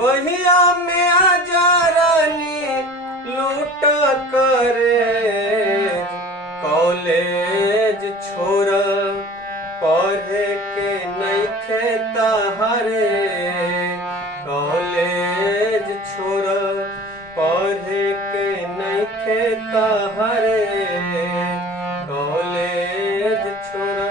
बहिया में आजा रानी लूट करे कॉलेज छोरा पढ़े के नइखे तहरे कॉलेज छोरा पढ़े के नइखे तहरे कॉलेज छोरा।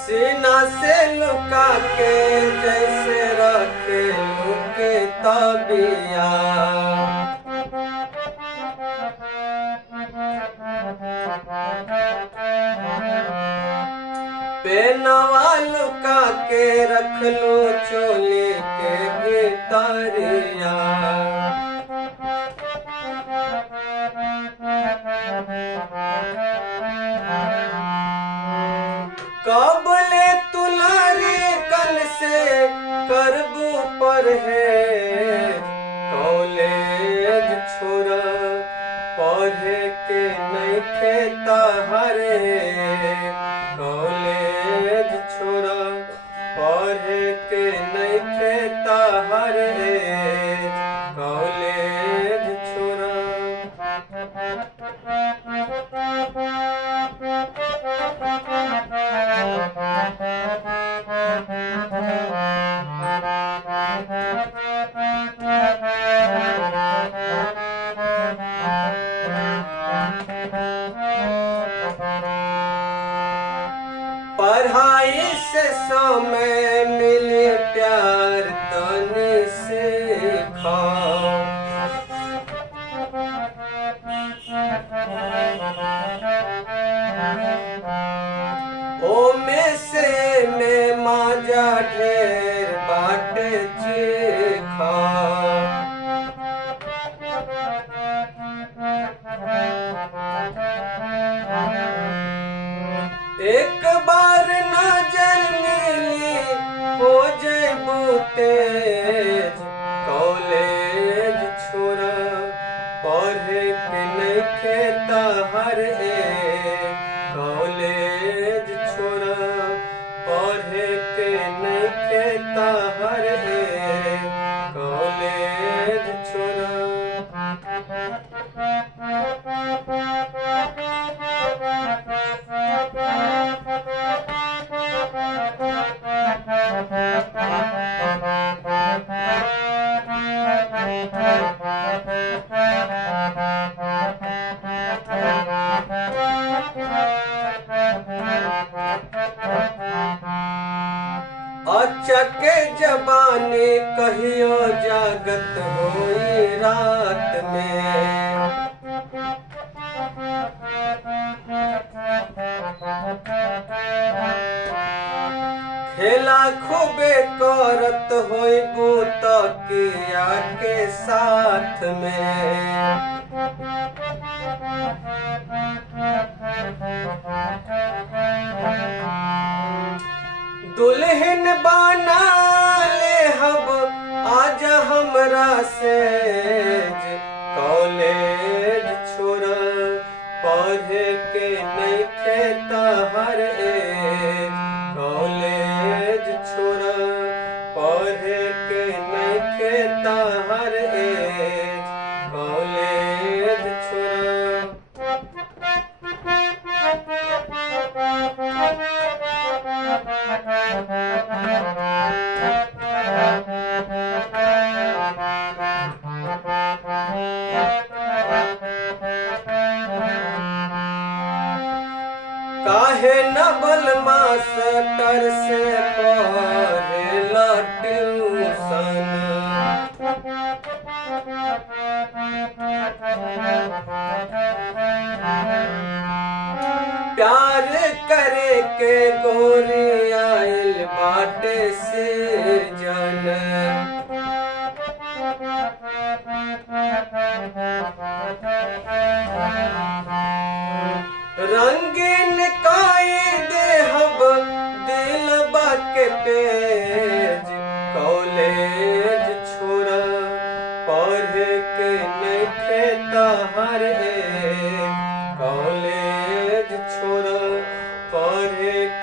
सीना से लुका के जैसे रखे लुके तबिया पेनवा लुका के रख लो चोली के भीतरिया कबले तुलारी कल से करबू पर है कॉलेज छोरा पढ़े के नइखे तहरे कॉलेज छोरा पढ़े के नइखे तहरे कॉलेज छोरा। पढ़ाई से समय मिले प्यार तनी सीखा ओ में से में माजा ढेर बाट चीखा एक बार नजर मिली हो जइबू तेज कॉलेज छोरा पढ़े के नइखे तहरे कॉलेज छोरा पढ़े के नइखे तहरे कॉलेज छोरा। अचक जबानी कहियो जागत होई रात में खेला खूबे करत होइबू तकिया के साथ में दुल्हन बना ले हब आजा हमरा सेज कॉलेज छोरा पढ़े के नइखे तहरे कॉलेज छोरा पढ़े के नइखे तहरे कॉलेज छोरा। काहे नबल मास्टर से पढ़ेला ट्यूशन प्यार करे के गोरी आइल बाटे से जन रंगीन काई दे हम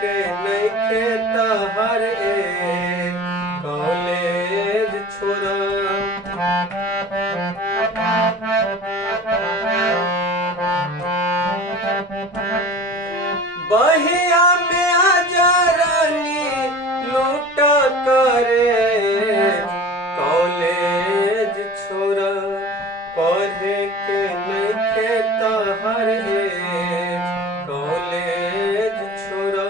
के नइखे तहर कॉलेज छोरा। बहिया में आजा रानी लूट करे कॉलेज छोरा, पढ़े के नइखे तहर कॉलेज छोरा,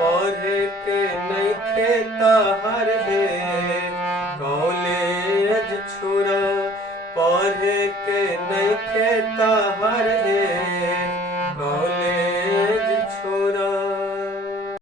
पढ़े के नइखे तहर कॉलेज छोरा, पढ़े के नइखे तहर